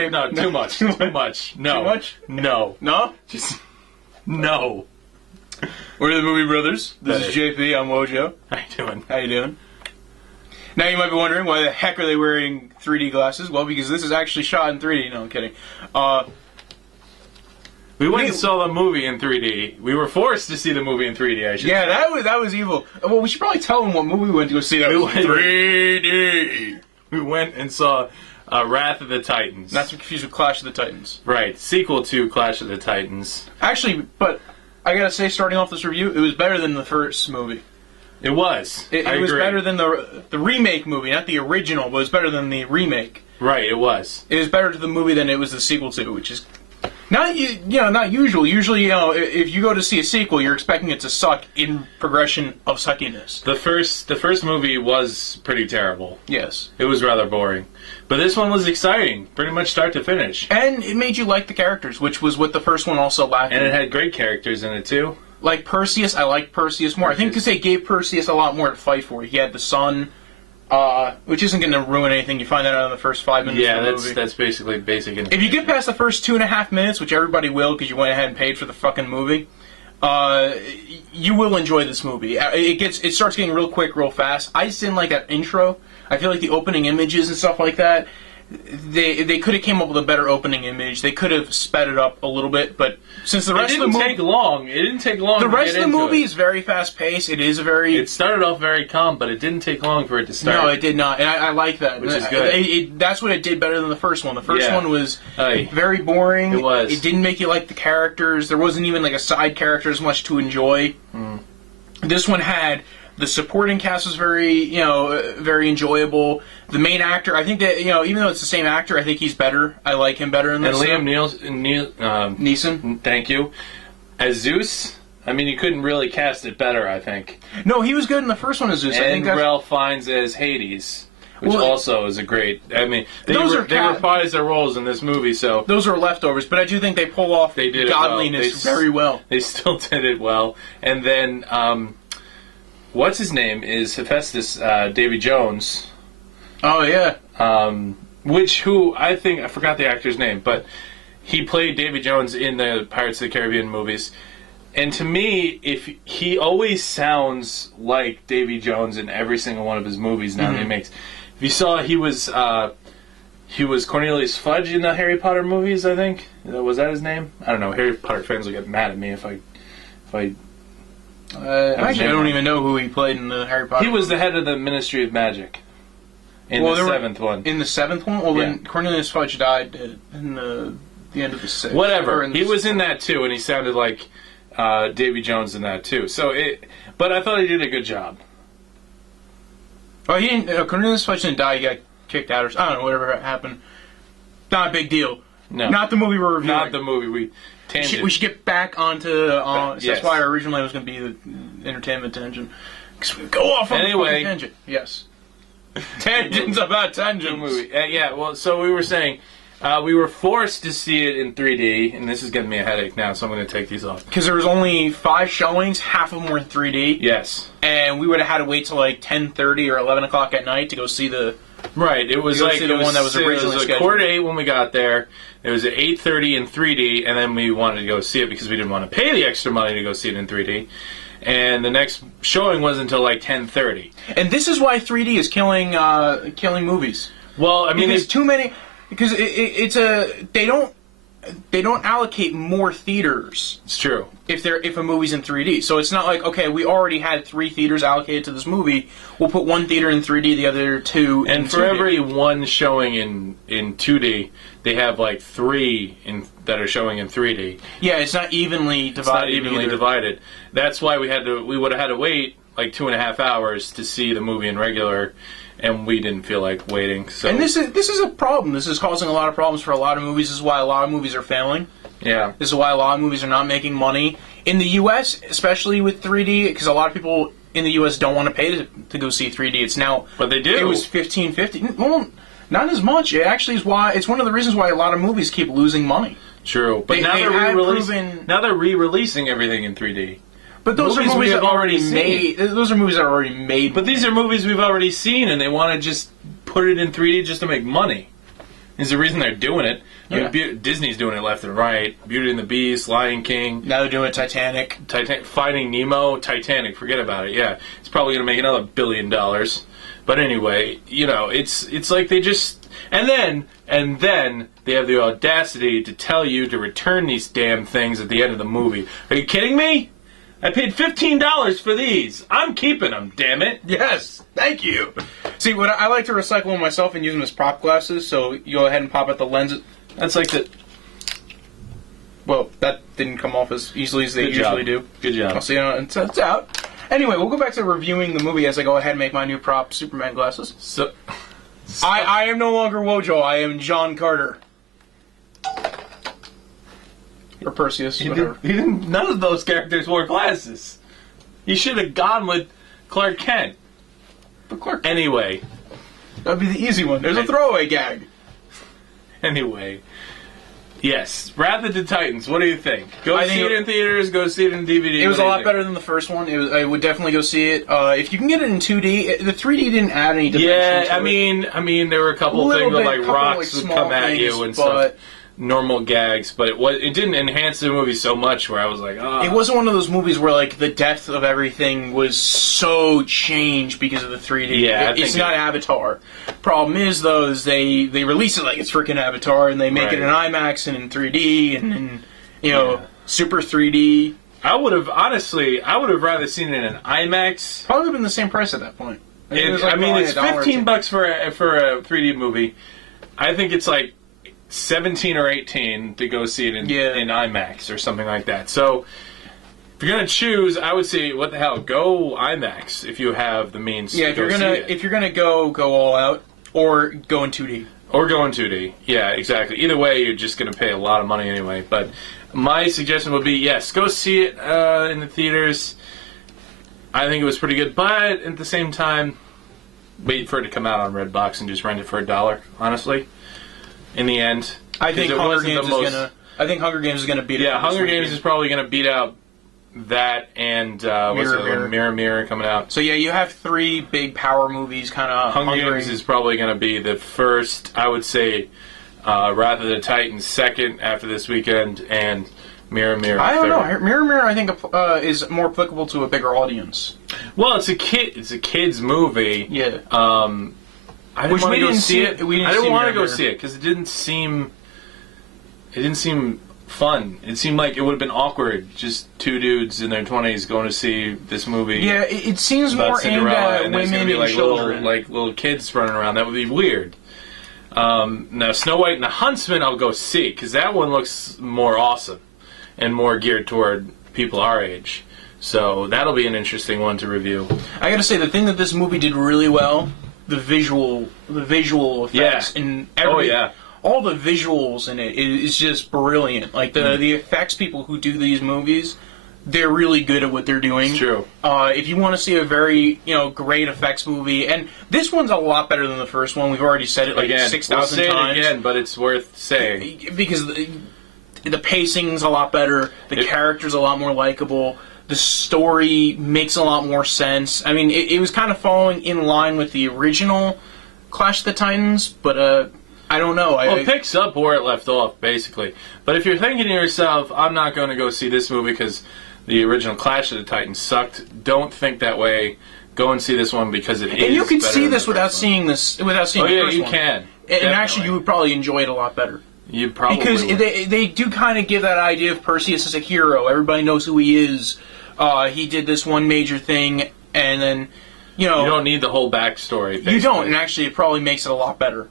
much. No, too much. Too much. No. Too much? No. No? Just no. We're the Movie Brothers. This is JP. I'm Wojo. How you doing? How you doing? Now you might be wondering, why the heck are they wearing 3D glasses? Well, because this is actually shot in 3D. No, I'm kidding. We went and saw the movie in 3D. We were forced to see the movie in 3D, I should say. that was evil. Well, we should probably tell them what movie we went to go see. That We was went- 3D. We went and saw Wrath of the Titans. Not to confuse with Clash of the Titans. Right. Sequel to Clash of the Titans. Actually, but I gotta say, starting off this review, it was better than the first movie. It was. It I was agree. better than the remake movie, not the original, but it was better than the remake. Right, it was. It was better to the movie than it was the sequel to, which is not not usual. Usually, if you go to see a sequel, you're expecting it to suck in progression of suckiness. The first movie was pretty terrible. Yes, It was rather boring. But this one was exciting, pretty much start to finish. and it made you like the characters, which was what the first one also lacked. And it had great characters in it too. Like Perseus, I like Perseus more. I think because they gave Perseus a lot more to fight for. He had the sun, which isn't going to ruin anything. You find that out in the first 5 minutes Yeah, of the that's movie. that's basically basic. If you get past the first 2.5 minutes, which everybody will because you went ahead and paid for the fucking movie, you will enjoy this movie. It starts getting real quick, real fast. I just didn't like that intro. I feel like the opening images and stuff like that, they could have came up with a better opening image. They could have sped it up a little bit, but since the it rest of the didn't movie, take long. It didn't take long. the to rest get of the into movie it. is very fast paced. It is a very It started off very calm, but it didn't take long for it to start. no, it did not, and I like that. Which is good. That's what it did better than the first one. The first Yeah. one was Aye. very boring. It was. It didn't make you like the characters. There wasn't even like a side character as much to enjoy. This one had the supporting cast was very very enjoyable. The main actor, I think that even though it's the same actor, I think he's better. I like him better in And this. Liam Neeson. thank you. As Zeus, I mean, you couldn't really cast it better, I think. No, he was good in the first one as Zeus. I think And that's Ralph Fiennes as Hades, which Well, also is a great. I mean, they those are reprised their roles in this movie, so those are leftovers, but I do think they pull off They did it well. godliness They very well. they still did it well. And then, what's his name is Hephaestus, Davy Jones. Oh yeah. Who I think I forgot the actor's name, but he played Davy Jones in the Pirates of the Caribbean movies. And to me, if he always sounds like Davy Jones in every single one of his movies now that he makes. If you saw, he was Cornelius Fudge in the Harry Potter movies. I think was that his name. I don't know. Harry Potter fans will get mad at me if I. Actually, I don't even know who he played in the Harry Potter. He was the head of the Ministry of Magic in the seventh one. In the seventh one? Well, Yeah. when Cornelius Fudge died in the end of the sixth. Whatever. Or in He the- was in that too, and he sounded like Davy Jones in that too. But I thought he did a good job. Oh, he didn't. Cornelius Fudge didn't die. He got kicked out, or I don't know, whatever happened. Not a big deal. No, Not the movie we're reviewing. not the movie. We tangent. We should get back onto. So Yes. That's why our original name was going to be the entertainment tangent. Because we go off on Anyway. the fucking tangent. Yes. Tangents about tangents. movie. Yeah. Well, so we were saying we were forced to see it in 3D, and this is getting me a headache now, so I'm going to take these off. Because there was only 5 showings, half of them were in 3D. Yes. And we would have had to wait till like 10:30 or 11 o'clock at night to go see the. Right. It was You like see the one that was originally it was scheduled. 8:15 when we got there. It was at 8:30 in 3D, and then we wanted to go see it because we didn't want to pay the extra money to go see it in 3D. And the next showing wasn't until like 10:30. And this is why 3D is killing movies. Well, I mean, Because too many. Because they don't allocate more theaters it's true. if a movie's in 3D. So it's not like, okay, we already had 3 theaters allocated to this movie. We'll put 1 theater in 3D, the other 2 in And for 2D. every one showing in 2D, they have like 3 that are showing in 3D. Yeah, it's not evenly divided. It's not evenly either. divided. That's why we would have had to wait like 2.5 hours to see the movie in regular, and we didn't feel like waiting. So And this is a problem. This is causing a lot of problems for a lot of movies. This is why a lot of movies are failing. yeah, This is why a lot of movies are not making money. In the U.S., especially with 3D, because a lot of people in the U.S. don't want to pay to go see 3D. It's now... but they do. It was $15.50. Well, not as much. It actually is why... It's one of the reasons why a lot of movies keep losing money. True, but They now have re-releasing. proven- Now they're re-releasing everything in 3D. But those Movies are movies we that have are already already made. Those are movies that are already made. But these are movies we've already seen, and they want to just put it in 3D just to make money. There's a reason they're doing it. I Yeah. mean, Disney's doing it left and right. Beauty and the Beast, Lion King, Now they're doing Titanic. Finding Nemo, Titanic. Forget about it. Yeah, it's probably going to make another $1 billion. But anyway, you know, it's like they just and then they have the audacity to tell you to return these damn things at the end of the movie. Are you kidding me? I paid $15 for these. I'm keeping them. Damn it. Yes, thank you. See, what I like to recycle them myself and use them as prop glasses. So you go ahead and pop out the lenses. That's like the. Well, that didn't come off as easily as they Good job. usually do. Good job. I'll see it's out. Anyway, we'll go back to reviewing the movie as I go ahead and make my new prop Superman glasses. So. I am no longer Wojo. I am John Carter. Or Perseus, whatever. None of those characters wore glasses. You should have gone with Clark Kent. But Clark, Anyway. that'd be the easy one. There's a throwaway gag. Yes. Wrath of the Titans. What do you think? Go I see think it in theaters. Go see it in DVD. It was What a do you lot think? better than the first one. I would definitely go see it. If you can get it in 2D, the 3D didn't add any dimension Yeah, to it. I mean, there were a couple Little things with bit, like couple, rocks like, would small come at you things, and stuff. but Normal gags, but it didn't enhance the movie so much where I was like, oh. it wasn't one of those movies where like the depth of everything was so changed because of the 3D. Yeah, It's not Avatar. Problem is though, is they release it like it's freaking Avatar, and they make it in IMAX and in 3D and you know super 3D. I would have rather seen it in IMAX. Probably would have been the same price at that point. It's probably $1 $15 for a 3D movie. I think it's like 17 or 18 to go see it in IMAX or something like that. So if you're gonna choose, I would say, what the hell, go IMAX if you have the means. Yeah, to if you're gonna go all out or go in 2D. Or go in 2D. Yeah, exactly. Either way, you're just going to pay a lot of money anyway. But my suggestion would be, yes, go see it in the theaters. I think it was pretty good. But at the same time, wait for it to come out on Redbox and just rent it for $1, honestly. In the end. I think Hunger Games is gonna beat it. Yeah, Hunger Games is probably going to beat out that and Mirror coming out. So yeah, you have 3 big power movies kind of. Hunger Games is probably going to be the first, I would say, Wrath of the Titans second after this weekend, and Mirror I don't third. know. Mirror I think is more applicable to a bigger audience. Well, it's a kid's movie. Yeah. I didn't want to go see it. I didn't want to go Mirror. see it because it didn't seem fun. It seemed like it would have been awkward, just 2 dudes in their 20s going to see this movie. Yeah, it seems about more aimed Cinderella, at and there's women gonna be and like children. little kids running around. That would be weird. Now, Snow White and the Huntsman, I'll go see because that one looks more awesome and more geared toward people our age. So that'll be an interesting one to review. I gotta say, the thing that this movie did really well, the visual effects, and all the visuals in it is just brilliant. Like the effects people who do these movies, they're really good at what they're doing. It's true. If you want to see a very great effects movie, and this one's a lot better than the first one. We've already said it like 6,000 we'll say times. it again, but it's worth saying because the pacing's a lot better. The character's a lot more likable. The story makes a lot more sense. I mean, it was kind of following in line with the original Clash of the Titans, but I don't know. Well, it picks up where it left off, basically. But if you're thinking to yourself, I'm not going to go see this movie because the original Clash of the Titans sucked, don't think that way. Go and see this one because it is. And you can better see than this the without first seeing this without seeing one. the Oh, yeah, first you one. can. And actually, you would probably enjoy it a lot better. You probably because would. they do kind of give that idea of Perseus as a hero. Everybody knows who he is. He did this one major thing, and then you don't need the whole backstory. Basically. You don't, and actually, it probably makes it a lot better.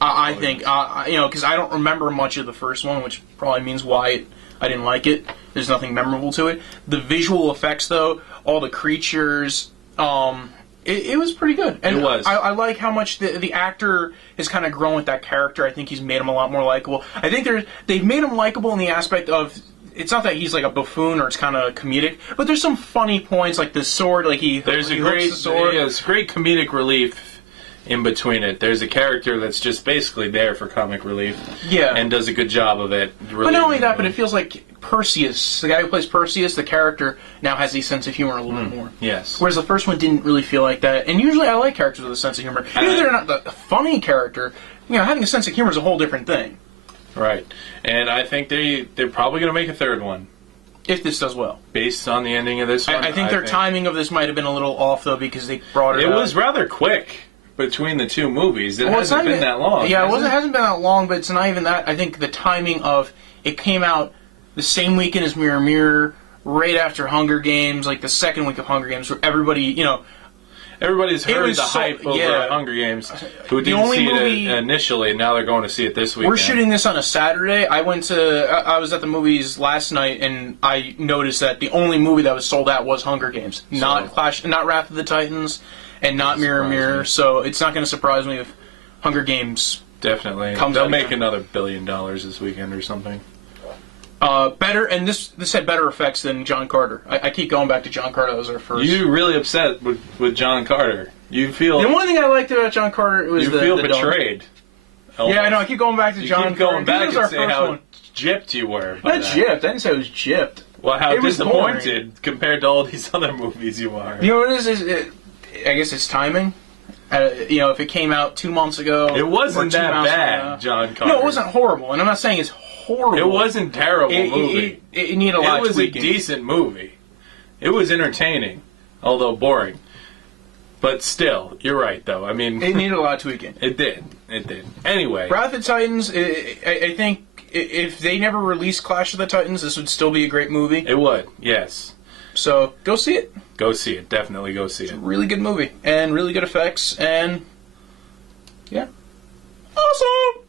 I think because I don't remember much of the first one, which probably means why I didn't like it. There's nothing memorable to it. The visual effects, though, all the creatures, it was pretty good. And it was. I like how much the actor has kind of grown with that character. I think he's made him a lot more likable. I think they've made him likable in the aspect of. It's not that he's like a buffoon or it's kind of comedic, but there's some funny points like the sword, like he hooks the sword. Yeah, it's great comedic relief in between it. There's a character that's just basically there for comic relief. Yeah. And does a good job of it. Really, but not only that, but it feels like Perseus, the guy who plays Perseus, the character, now has a sense of humor a little bit more. Yes. Whereas the first one didn't really feel like that. And usually I like characters with a sense of humor. Even if they're not the funny character, having a sense of humor is a whole different thing. Right. And I think they're probably going to make a third one. If this does well. Based on the ending of this one. I think their timing of this might have been a little off, though, because they brought it out. It was rather quick between the two movies. It hasn't been that long. Yeah, it hasn't been that long, but it's not even that. I think the timing of it came out the same weekend as Mirror Mirror, right after Hunger Games, like the second week of Hunger Games, where everybody, everybody's heard the hype over Hunger Games. Who didn't see it initially, and now they're going to see it this weekend. We're shooting this on a Saturday. I was at the movies last night, and I noticed that the only movie that was sold out was Hunger Games, not Wrath of the Titans, and not Mirror Mirror. So it's not going to surprise me if Hunger Games definitely comes they'll out make again. another $1 billion this weekend or something. Better, and this had better effects than John Carter. I keep going back to John Carter. That was our first. You're really upset with John Carter. You feel the one thing I liked about John Carter was you feel betrayed. Yeah, I know. I keep going back to You John keep going Carter. back and say how gypped you were. Not gypped. I didn't say it was gypped. Well, how It was disappointed compared to all these other movies you are. You know what it is? I guess it's timing. If it came out 2 months ago, It wasn't or 2 that months bad, ago. John Carter. No, it wasn't horrible, and I'm not saying it's horrible. It wasn't a terrible movie. It needed a lot of It was tweaking. a decent movie. It was entertaining, although boring. But still, you're right, though. I mean, It needed a lot of tweaking. It did. Anyway. Wrath of the Titans, I think if they never released Clash of the Titans, this would still be a great movie. It would, yes. So, go see it. Go see it. Definitely go see it. Really good movie. And really good effects. And, yeah. Awesome!